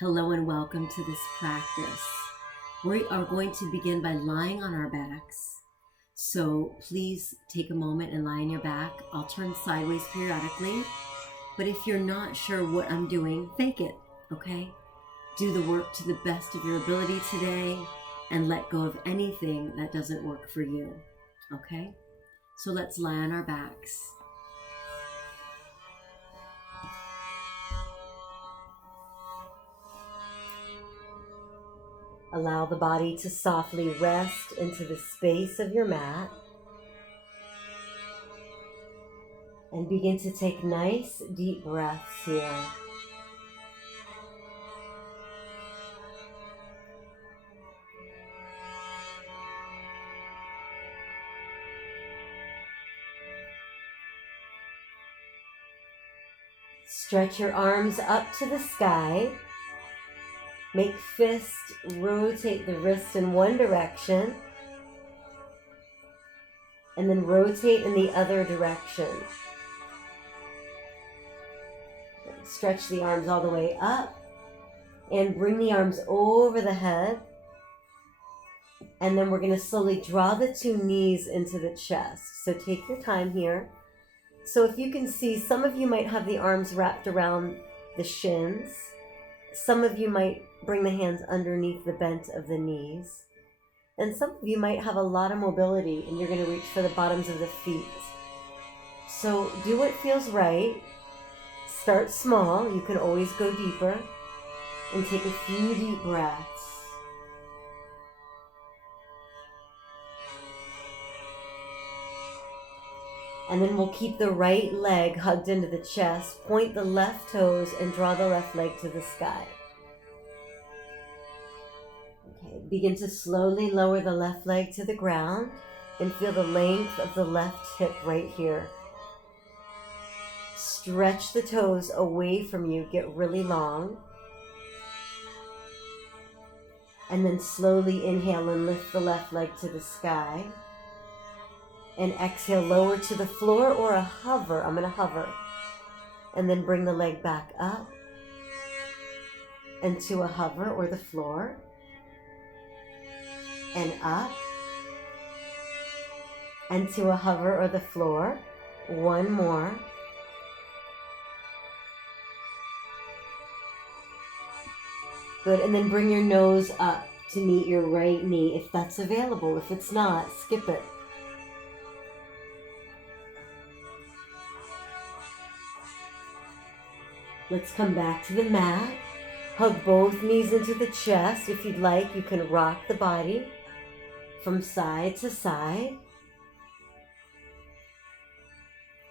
Hello and welcome to this practice. We are going to begin by lying on our backs. So please take a moment and lie on your back. I'll turn sideways periodically. But if you're not sure what I'm doing, fake it, okay? Do the work to the best of your ability today and let go of anything that doesn't work for you, okay? So let's lie on our backs. Allow the body to softly rest into the space of your mat. And begin to take nice deep breaths here. Stretch your arms up to the sky. Make fist rotate the wrist in one direction. And then rotate in the other direction. Stretch the arms all the way up. And bring the arms over the head. And then we're going to slowly draw the two knees into the chest. So take your time here. So if you can see, some of you might have the arms wrapped around the shins. Some of you might bring the hands underneath the bent of the knees. And some of you might have a lot of mobility and you're going to reach for the bottoms of the feet. So do what feels right. Start small. You can always go deeper. And take a few deep breaths. And then we'll keep the right leg hugged into the chest, point the left toes, and draw the left leg to the sky. Okay, begin to slowly lower the left leg to the ground and feel the length of the left hip right here. Stretch the toes away from you, get really long. And then slowly inhale and lift the left leg to the sky. And exhale, lower to the floor or a hover. I'm going to hover. And then bring the leg back up. And to a hover or the floor. And up. And to a hover or the floor. One more. Good. And then bring your nose up to meet your right knee if that's available. If it's not, skip it. Let's come back to the mat. Hug both knees into the chest. If you'd like, you can rock the body from side to side.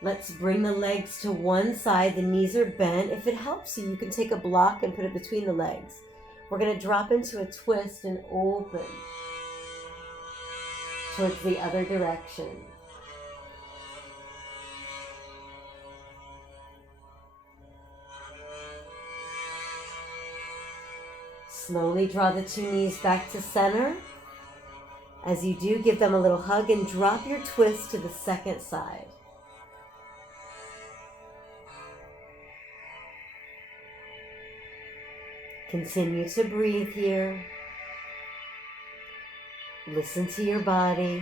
Let's bring the legs to one side. The knees are bent. If it helps you, you can take a block and put it between the legs. We're going to drop into a twist and open towards the other direction. Slowly draw the two knees back to center. As you do, give them a little hug and drop your twist to the second side. Continue to breathe here. Listen to your body.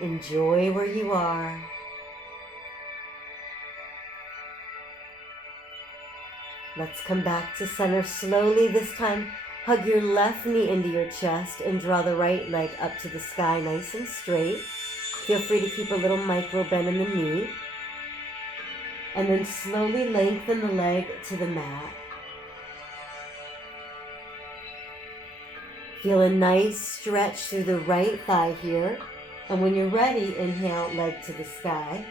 Enjoy where you are. Let's come back to center slowly. This time, hug your left knee into your chest and draw the right leg up to the sky nice and straight. Feel free to keep a little micro bend in the knee. And then slowly lengthen the leg to the mat. Feel a nice stretch through the right thigh here. And when you're ready, inhale, leg to the sky.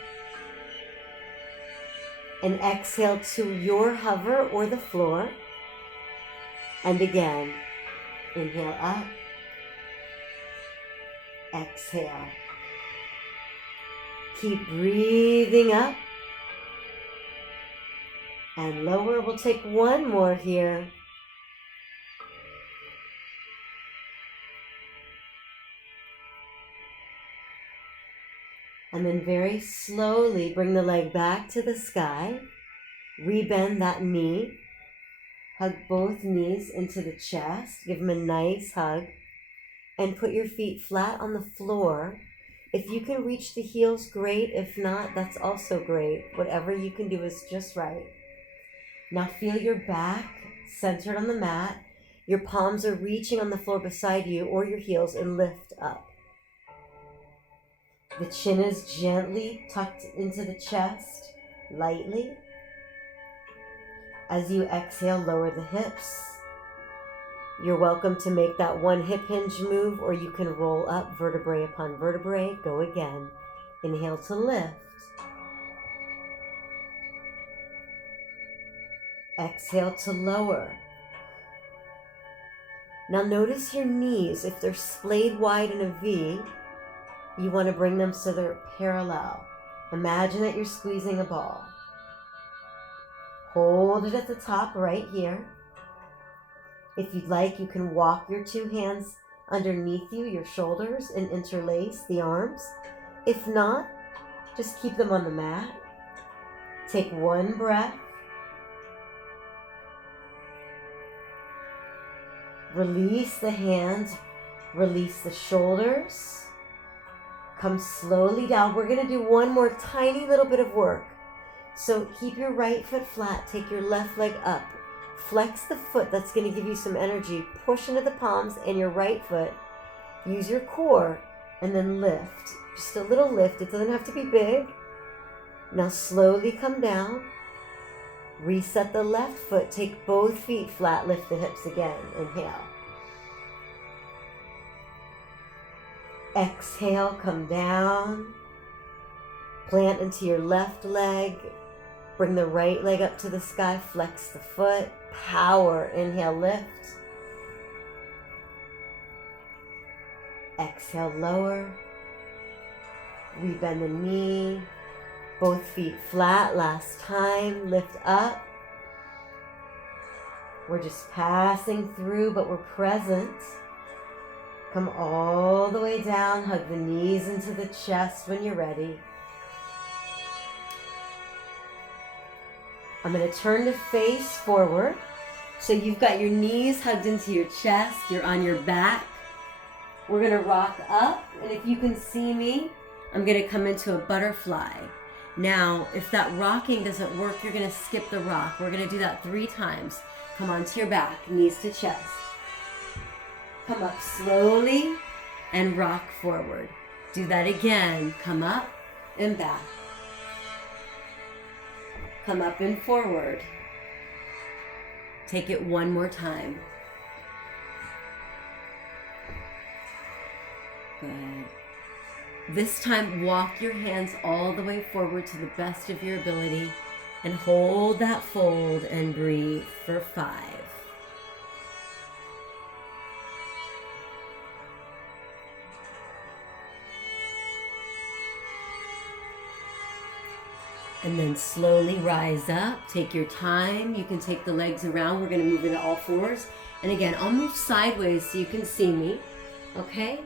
And exhale to your hover or the floor. And again, inhale up. Exhale. Keep breathing up. And lower. We'll take one more here. And then very slowly bring the leg back to the sky. Rebend that knee. Hug both knees into the chest. Give them a nice hug. And put your feet flat on the floor. If you can reach the heels, great. If not, that's also great. Whatever you can do is just right. Now feel your back centered on the mat. Your palms are reaching on the floor beside you or your heels, and lift up. The chin is gently tucked into the chest, lightly. As you exhale, lower the hips. You're welcome to make that one hip hinge move, or you can roll up vertebrae upon vertebrae. Go again. Inhale to lift. Exhale to lower. Now notice your knees. If they're splayed wide in a V, you want to bring them so they're parallel. Imagine that you're squeezing a ball. Hold it at the top right here. If you'd like, you can walk your two hands underneath you, your shoulders, and interlace the arms. If not, just keep them on the mat. Take one breath. Release the hands, release the shoulders. Come slowly down. We're going to do one more tiny little bit of work. So keep your right foot flat. Take your left leg up. Flex the foot. That's going to give you some energy. Push into the palms and your right foot. Use your core and then lift. Just a little lift. It doesn't have to be big. Now slowly come down. Reset the left foot. Take both feet flat. Lift the hips again. Inhale. Exhale. Come down. Plant into your left leg. Bring the right leg up to the sky. Flex the foot. Power. Inhale. Lift. Exhale. Lower. Rebend the knee. Both feet flat. Last time. Lift up. We're just passing through, but we're present. Come all the way down. Hug the knees into the chest when you're ready. I'm going to turn to face forward. So you've got your knees hugged into your chest. You're on your back. We're going to rock up. And if you can see me, I'm going to come into a butterfly. Now, if that rocking doesn't work, you're going to skip the rock. We're going to do that 3 times. Come onto your back, knees to chest. Come up slowly and rock forward. Do that again. Come up and back. Come up and forward. Take it one more time. Good. This time, walk your hands all the way forward to the best of your ability and hold that fold and breathe for 5. And then slowly rise up. Take your time. You can take the legs around. We're going to move into all fours. And again, I'll move sideways so you can see me. Okay?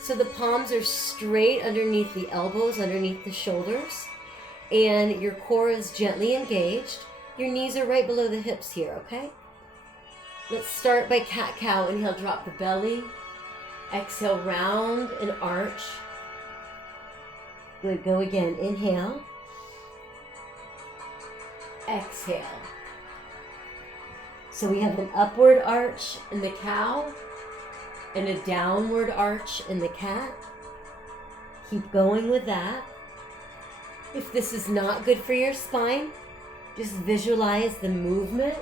So the palms are straight underneath the elbows, underneath the shoulders. And your core is gently engaged. Your knees are right below the hips here, okay? Let's start by cat-cow. Inhale, drop the belly. Exhale, round and arch. Good, go again. Inhale. Exhale. So we have an upward arch in the cow and a downward arch in the cat. Keep going with that. If this is not good for your spine, just visualize the movement.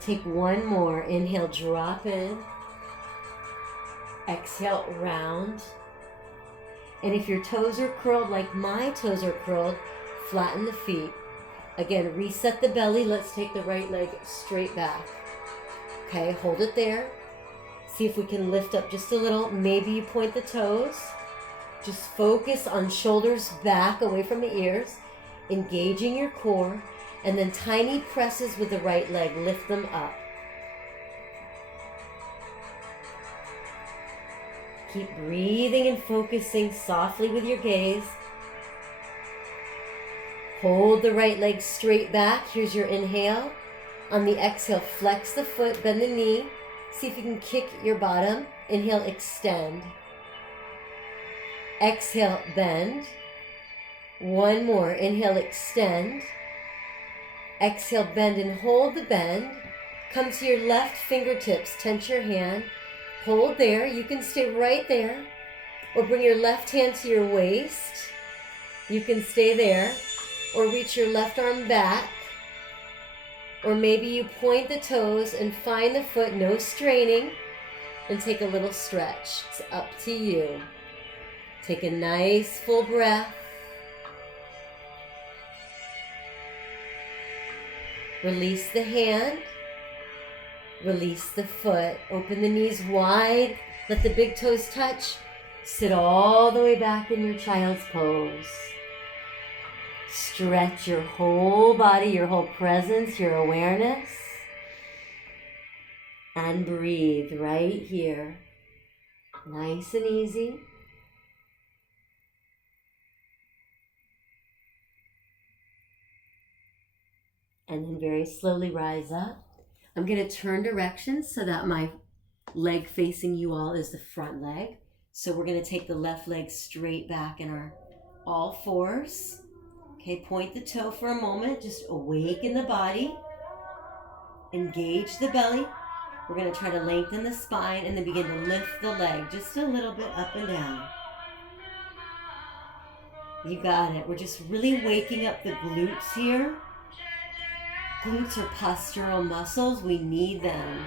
Take one more. Inhale, drop in. Exhale, round. And if your toes are curled like my toes are curled, flatten the feet. Again, reset the belly. Let's take the right leg straight back. Okay, hold it there. See if we can lift up just a little. Maybe you point the toes. Just focus on shoulders back away from the ears, engaging your core, and then tiny presses with the right leg. Lift them up. Keep breathing and focusing softly with your gaze. Hold the right leg straight back. Here's your inhale. On the exhale, flex the foot, bend the knee. See if you can kick your bottom. Inhale, extend. Exhale, bend. One more. Inhale, extend. Exhale, bend and hold the bend. Come to your left fingertips. Tense your hand. Hold there. You can stay right there. Or bring your left hand to your waist. You can stay there. Or reach your left arm back. Or maybe you point the toes and find the foot, no straining, and take a little stretch. It's up to you. Take a nice full breath. Release the hand. Release the foot. Open the knees wide. Let the big toes touch. Sit all the way back in your child's pose. Stretch your whole body, your whole presence, your awareness. And breathe right here. Nice and easy. And then very slowly rise up. I'm going to turn directions so that my leg facing you all is the front leg. So we're going to take the left leg straight back in our all fours. Okay, point the toe for a moment. Just awaken the body. Engage the belly. We're going to try to lengthen the spine and then begin to lift the leg just a little bit up and down. You got it. We're just really waking up the glutes here. Glutes are postural muscles. We need them.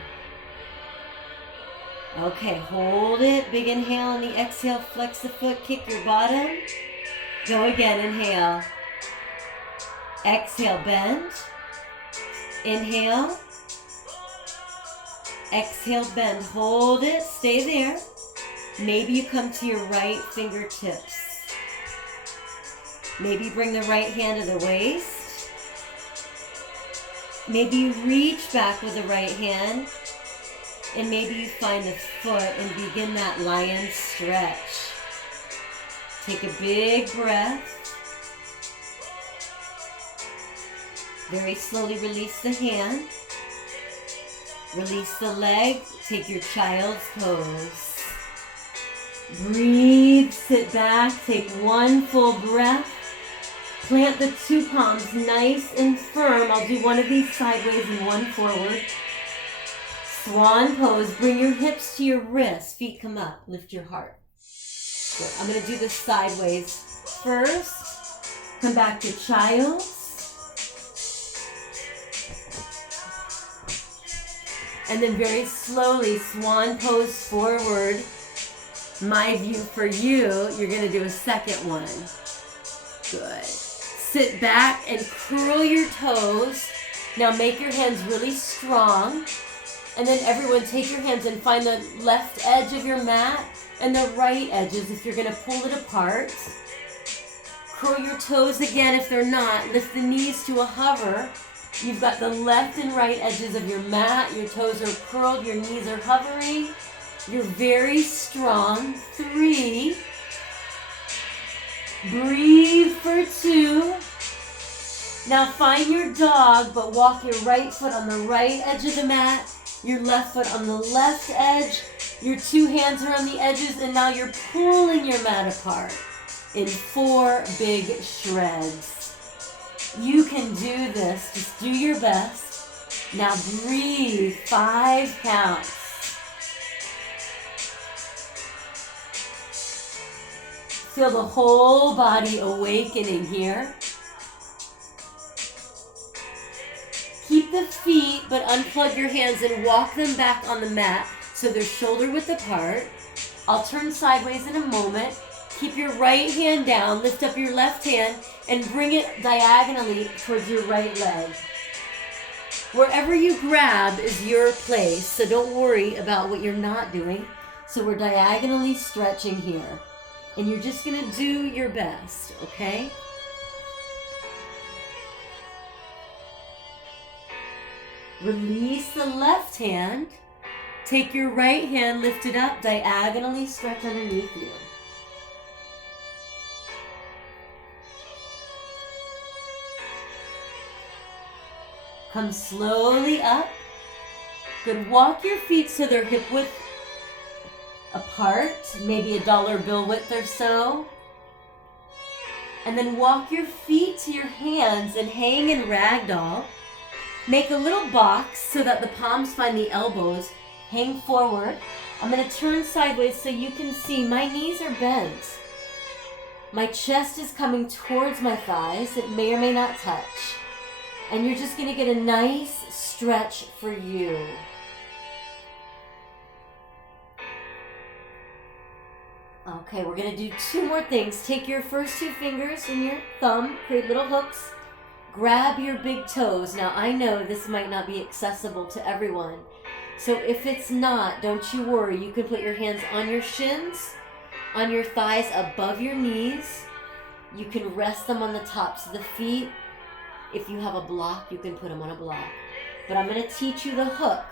Okay, hold it. Big inhale on the exhale. Flex the foot. Kick your bottom. Go again. Inhale. Exhale, bend. Inhale. Exhale, bend. Hold it. Stay there. Maybe you come to your right fingertips. Maybe bring the right hand to the waist. Maybe you reach back with the right hand. And maybe you find the foot and begin that lion stretch. Take a big breath. Very slowly release the hand. Release the leg. Take your child's pose. Breathe, sit back, take one full breath. Plant the two palms nice and firm. I'll do one of these sideways and one forward. Swan pose. Bring your hips to your wrists. Feet come up. Lift your heart. Good. I'm going to do this sideways first. Come back to child's. And then very slowly, swan pose forward. My view for you, you're going to do a second one. Good. Sit back and curl your toes. Now make your hands really strong. And then everyone take your hands and find the left edge of your mat and the right edges if you're going to pull it apart. Curl your toes again if they're not. Lift the knees to a hover. You've got the left and right edges of your mat. Your toes are curled. Your knees are hovering. You're very strong. 3. Breathe for 2. Now find your dog, but walk your right foot on the right edge of the mat. Your left foot on the left edge. Your 2 hands are on the edges, and now you're pulling your mat apart in 4 big shreds. You can do this. Just do your best. Now breathe. 5 counts. Feel the whole body awakening here. Keep the feet, but unplug your hands and walk them back on the mat so they're shoulder width apart. I'll turn sideways in a moment. Keep your right hand down, lift up your left hand, and bring it diagonally towards your right leg. Wherever you grab is your place, so don't worry about what you're not doing. So we're diagonally stretching here. And you're just going to do your best, okay? Release the left hand. Take your right hand, lift it up, diagonally stretch underneath you. Come slowly up. Good. Walk your feet so they're hip width apart, maybe a dollar bill width or so. And then walk your feet to your hands and hang in ragdoll. Make a little box so that the palms find the elbows. Hang forward. I'm going to turn sideways so you can see my knees are bent. My chest is coming towards my thighs. It may or may not touch. And you're just going to get a nice stretch for you. Okay, we're going to do 2 more things. Take your first 2 fingers and your thumb, create little hooks. Grab your big toes. Now, I know this might not be accessible to everyone. So if it's not, don't you worry. You can put your hands on your shins, on your thighs, above your knees. You can rest them on the tops of the feet. If you have a block, you can put them on a block. But I'm going to teach you the hook.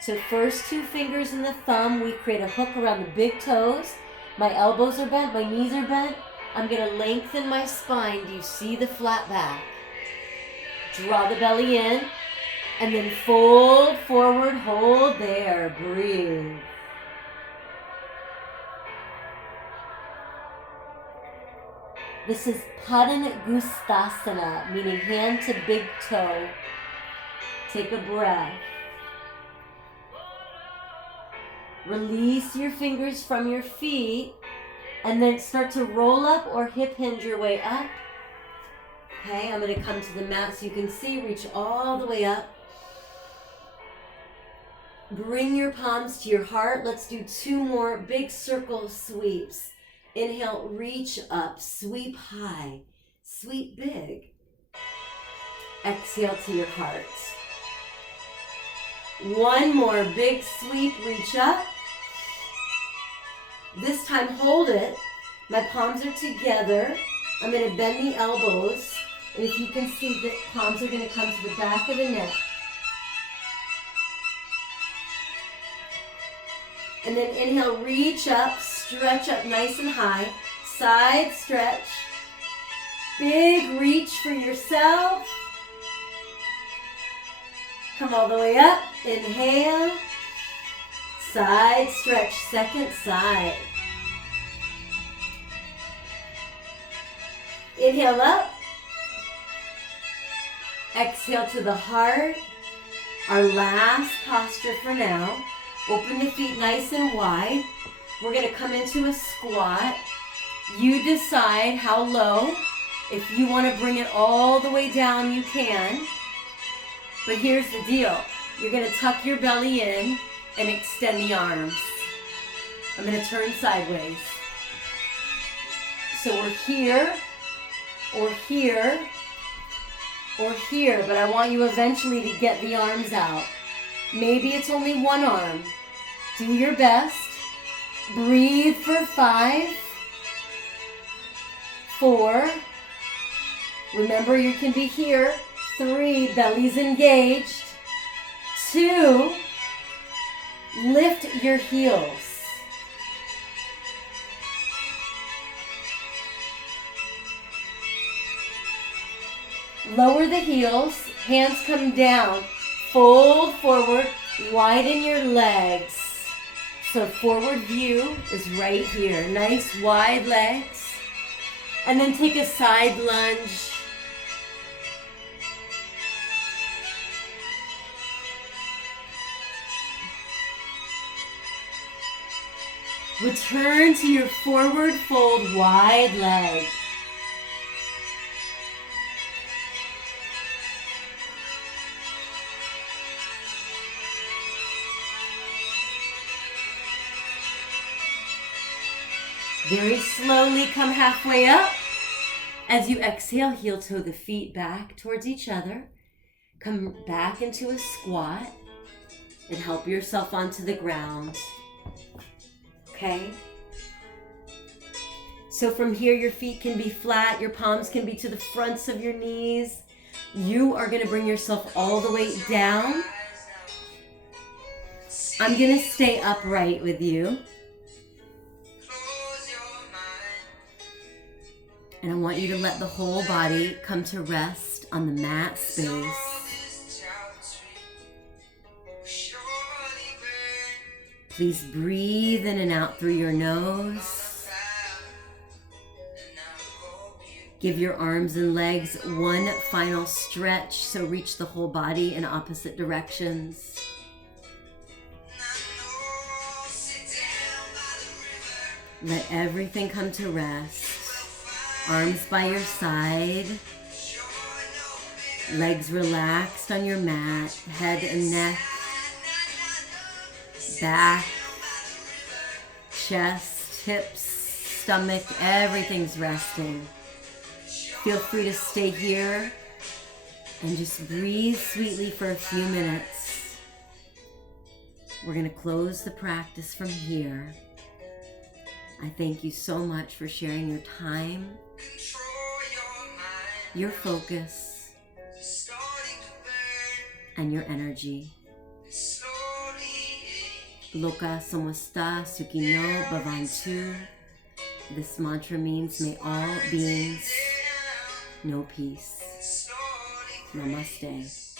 So first 2 fingers and the thumb, we create a hook around the big toes. My elbows are bent, my knees are bent. I'm going to lengthen my spine. Do you see the flat back? Draw the belly in, and then fold forward, hold there, breathe. This is Padangusthasana, meaning hand to big toe. Take a breath. Release your fingers from your feet, and then start to roll up or hip hinge your way up. Okay, I'm going to come to the mat so you can see. Reach all the way up. Bring your palms to your heart. Let's do 2 more big circle sweeps. Inhale, reach up, sweep high, sweep big. Exhale to your heart. 1 more big sweep, reach up. This time hold it. My palms are together. I'm going to bend the elbows. And if you can see, the palms are going to come to the back of the neck. And then inhale, reach up, stretch up nice and high. Side stretch. Big reach for yourself. Come all the way up. Inhale. Side stretch, second side. Inhale up. Exhale to the heart. Our last posture for now. Open the feet nice and wide. We're going to come into a squat. You decide how low. If you want to bring it all the way down, you can. But here's the deal. You're going to tuck your belly in and extend the arms. I'm going to turn sideways. So we're here, or here, or here, but I want you eventually to get the arms out. Maybe it's only 1 arm. Do your best. Breathe for 5, 4. Remember, you can be here. 3, belly's engaged. 2, lift your heels. Lower the heels, hands come down. Fold forward, widen your legs. So forward view is right here. Nice wide legs. And then take a side lunge. Return to your forward fold, wide leg. Very slowly come halfway up. As you exhale, heel toe the feet back towards each other. Come back into a squat and help yourself onto the ground. Okay? So from here, your feet can be flat. Your palms can be to the fronts of your knees. You are going to bring yourself all the way down. I'm going to stay upright with you. And I want you to let the whole body come to rest on the mat space. Please breathe in and out through your nose. Give your arms and legs one final stretch, so reach the whole body in opposite directions. Let everything come to rest. Arms by your side. Legs relaxed on your mat. Head and neck. Back. Chest, hips, stomach, everything's resting. Feel free to stay here and just breathe sweetly for a few minutes. We're going to close the practice from here. I thank you so much for sharing your time, your focus, and your energy. Loka samasta sukino bhavantu. This mantra means may all beings know peace. Namaste.